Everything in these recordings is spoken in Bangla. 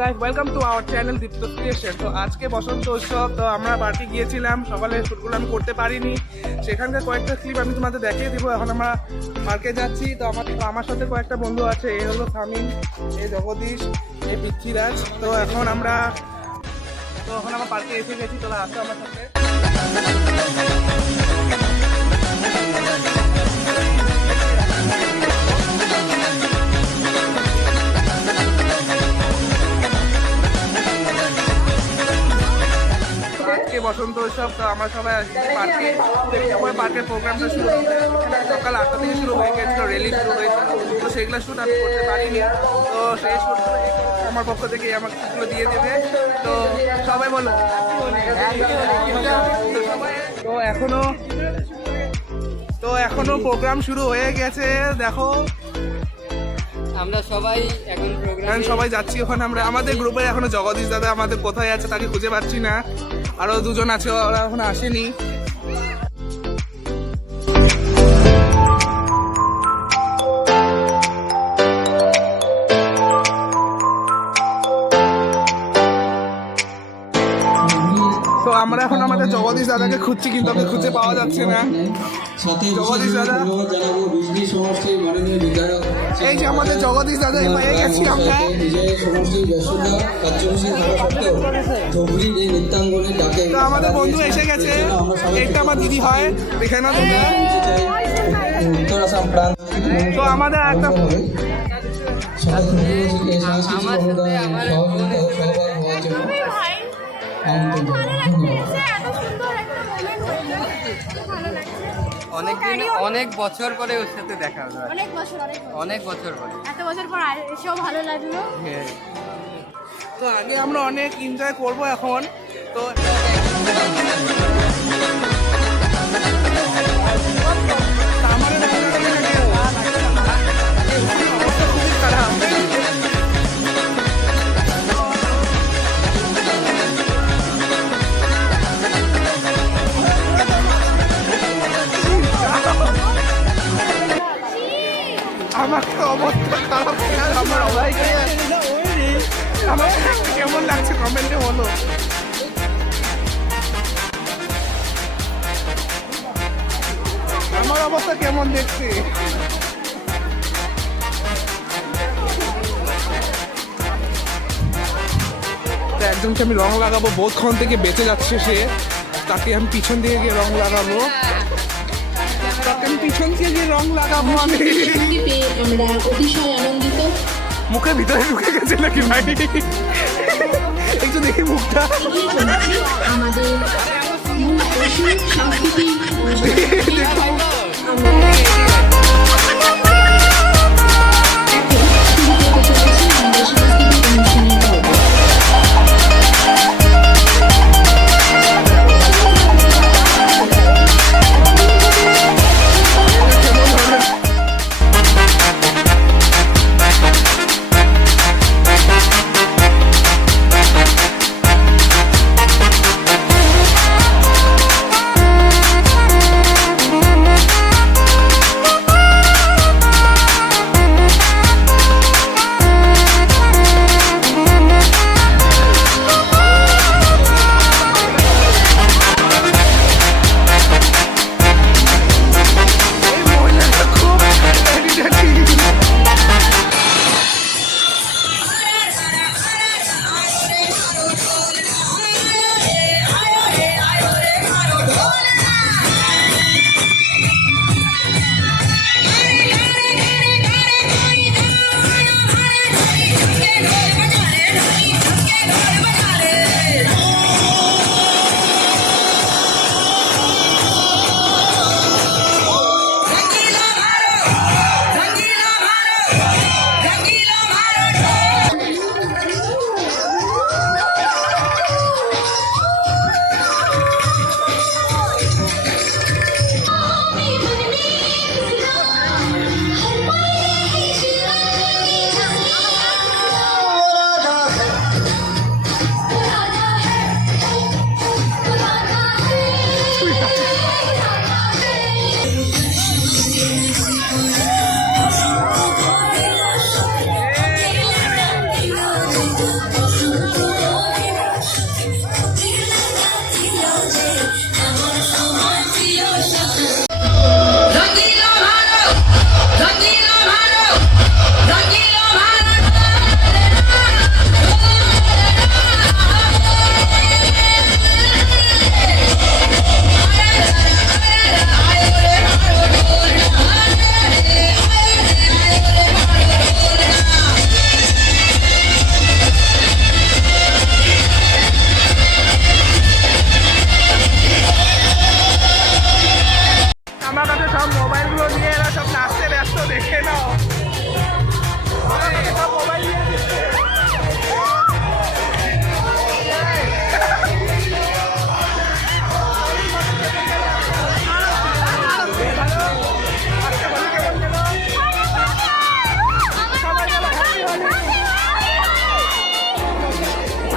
Guys, welcome to our channel Dipta creation. তো আজকে বসন্ত উৎসব, তো আমরা পার্কে গিয়েছিলাম, সকালে শ্যুটগুলো আমি করতে পারিনি। সেখানকার কয়েকটা ক্লিপ আমি তোমাদের দেখিয়ে দেবো। এখন আমরা পার্কে যাচ্ছি। তো আমার সাথে কয়েকটা বন্ধু আছে, এই হলো সামিন, এই জগদীশ, এই পিচ্ছিরাজ। তো এখন আমরা পার্কে এসে গেছি। তোরা আসো আমার সাথে। বসন্ত উৎসব, তো আমরা সবাই আসছি পার্কে। তারপরে পার্কের প্রোগ্রামটা শুরু সকাল 8টা থেকে শুরু হয়ে গেছিলো, র্যালি শুরু হয়েছিল। তো সেগুলো শ্যুট আমি করতে পারিনি। তো সেই শ্যুটগুলো আমার পক্ষ থেকে আমাকে শ্যুটগুলো দিয়ে দেবে। তো সবাই বলো তো এখনো প্রোগ্রাম শুরু হয়ে গেছে। দেখো আমরা সবাই এখন সবাই যাচ্ছি ওখানে। আমরা আমাদের গ্রুপে এখনো জগদীশ দাদা আমাদের কোথায় আছে তাকে খুঁজে পাচ্ছি না। আরো দুজন আছে, ওরা এখন আসেনি। তো আমরা এখন আমাদের জগদীশ দাদাকে খুঁজছি, কিন্তু ওকে খুঁজে পাওয়া যাচ্ছে না। জগদীশ দাদা, এই যে আমাদের জগদীশ দাদা পেয়ে গেছি আমরা। তো আমাদের বন্ধু এসে গেছে, এটা আমার দিদি হয়, দেখে না তোমরা। তো আমাদের একটা অনেক বছর পরে ওর সাথে দেখা হলো। অনেক বছর পরে, এত বছর পর এসেও ভালো লাগলো। তো আগে আমরা অনেক এনজয় করবো এখন। তো খুবই খারাপ। আমার অবস্থা খারাপ, আমার আমার কেমন লাগছে কমেন্টে বলো। আমার অবস্থা কেমন দেখছি। একজনকে আমি রং লাগাবো, বোধক্ষণ থেকে বেঁচে যাচ্ছে সে, তাকে আমি পিছন দিয়ে গিয়ে রং লাগাবো। পিছন দিয়ে গিয়ে রং লাগাবো আমি। আমরা অতিশয় আনন্দিত। মুখের ভিতরে ঢুকে গেছে নাকি ভাই? একটু দেখি মুখটা। আমাদের সাংস্কৃতিক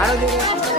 আরো জোরে